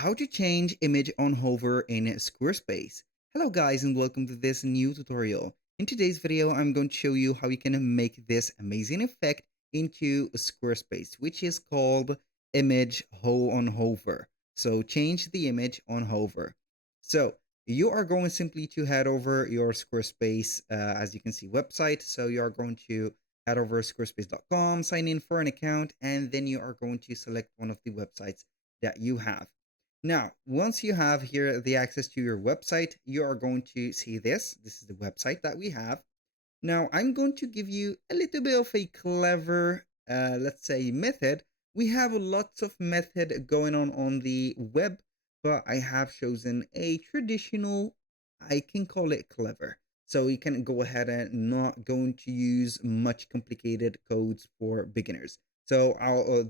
How to change image on hover in Squarespace. Hello guys and welcome to this new tutorial. In today's video, I'm going to show you how you can make this amazing effect into Squarespace, which is called image on hover. So change the image on hover. So you are going simply to head over your Squarespace, as you can see, website. So you are going to head over squarespace.com, sign in for an account, and then you are going to select one of the websites that you have. Now, once you have here the access to your website, you are going to see this. This is the website that we have. Now, I'm going to give you a little bit of a clever, let's say, method. We have lots of method going on the web, but I have chosen a traditional, I can call it clever. So you can go ahead and not going to use much complicated codes for beginners. So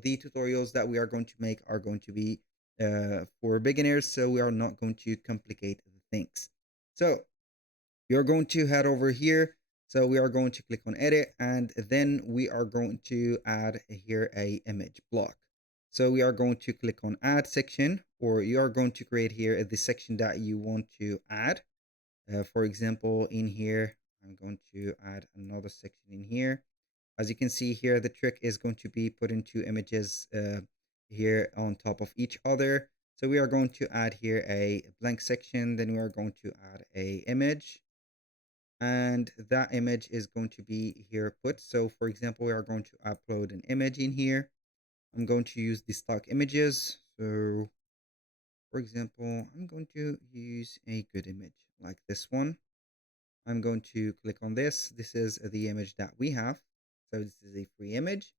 the tutorials that we are going to make are going to be for beginners, so we are not going to complicate things. So you're going to head over here. So we are going to click on edit, and then we are going to add here a image block. So we are going to click on add section, or you are going to create here the section that you want to add. For example, in here, I'm going to add another section in here. As you can see here, the trick is going to be putting two images here on top of each other. So we are going to add here a blank section, then we are going to add a image, and that image is going to be here put. So for example, we are going to upload an image in here. I'm going to use the stock images. So for example, I'm going to use a good image like this one. I'm going to click on this. This is the image that we have. So this is a free image.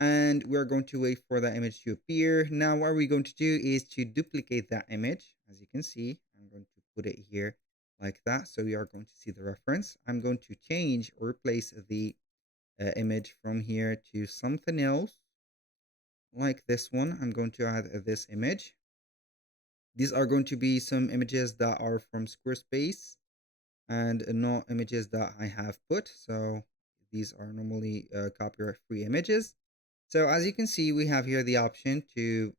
And we're going to wait for that image to appear. Now what we're going to do is to duplicate that image. As you can see, I'm going to put it here like that, so we are going to see the reference. I'm going to change or replace the image from here to something else like this one. I'm going to add this image. These are going to be some images that are from Squarespace and not images that I have put. So these are normally copyright free images. So as you can see, we have here the option to,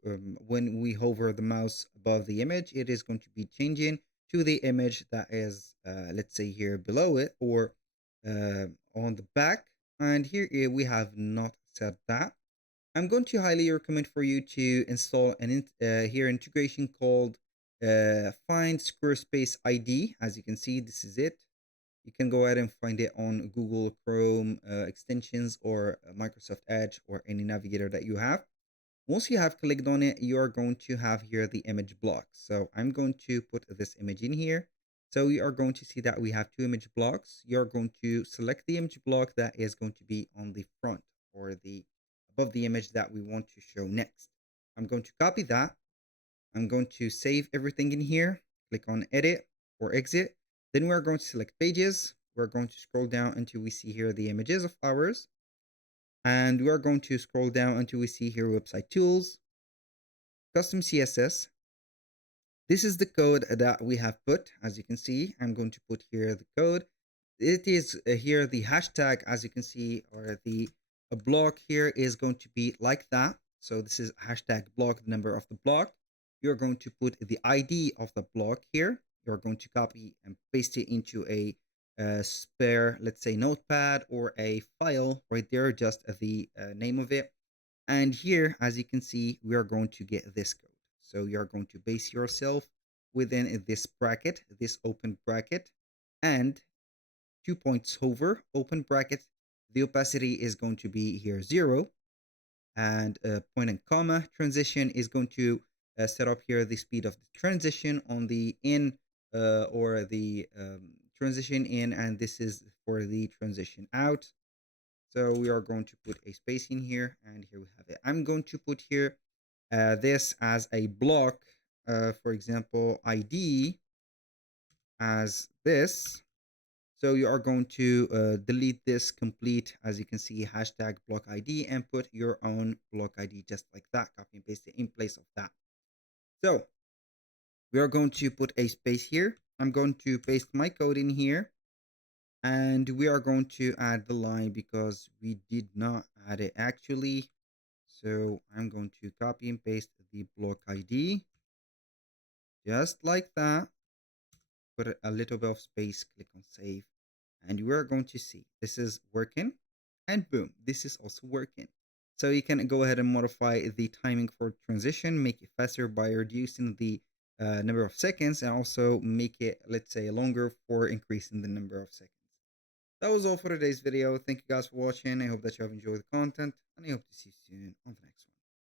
when we hover the mouse above the image, it is going to be changing to the image that is, let's say here below it, or on the back. And here we have not set that. I'm going to highly recommend for you to install an here integration called Find Squarespace ID. As you can see, this is it. You can go ahead and find it on Google Chrome extensions, or Microsoft Edge, or any navigator that you have. Once you have clicked on it, you are going to have here the image blocks. So I'm going to put this image in here. So you are going to see that we have two image blocks. You're going to select the image block that is going to be on the front, or the above the image that we want to show next. I'm going to copy that. I'm going to save everything in here. Click on edit or exit. Then we're going to select pages. We're going to scroll down until we see here the images of ours. And we are going to scroll down until we see here website tools, custom CSS. This is the code that we have put. As you can see, I'm going to put here the code. It is here the hashtag, as you can see, or the block here is going to be like that. So this is hashtag block, the number of the block. You're going to put the ID of the block here. You're going to copy and paste it into a spare, let's say, notepad or a file right there, just the name of it. And here, as you can see, we are going to get this code. So you're going to base yourself within this bracket, this open bracket, and 2 points hover, open bracket. The opacity is going to be here 0, and point and comma transition is going to set up here the speed of the transition on the in, or the transition in, and this is for the transition out. So we are going to put a space in here, and here we have it. I'm going to put here this as a block, for example, ID as this. So you are going to delete this complete, as you can see, hashtag block ID, and put your own block ID just like that. Copy and paste it in place of that. So we are going to put a space here. I'm going to paste my code in here, and we are going to add the line because we did not add it actually. So I'm going to copy and paste the block ID. just like that. Put a little bit of space, click on save, and you are going to see this is working, and boom, this is also working. So you can go ahead and modify the timing for transition, make it faster by reducing the number of seconds, and also make it, let's say, longer for increasing the number of seconds. That was all for today's video. Thank you guys for watching. I hope that you have enjoyed the content, and I hope to see you soon on the next one.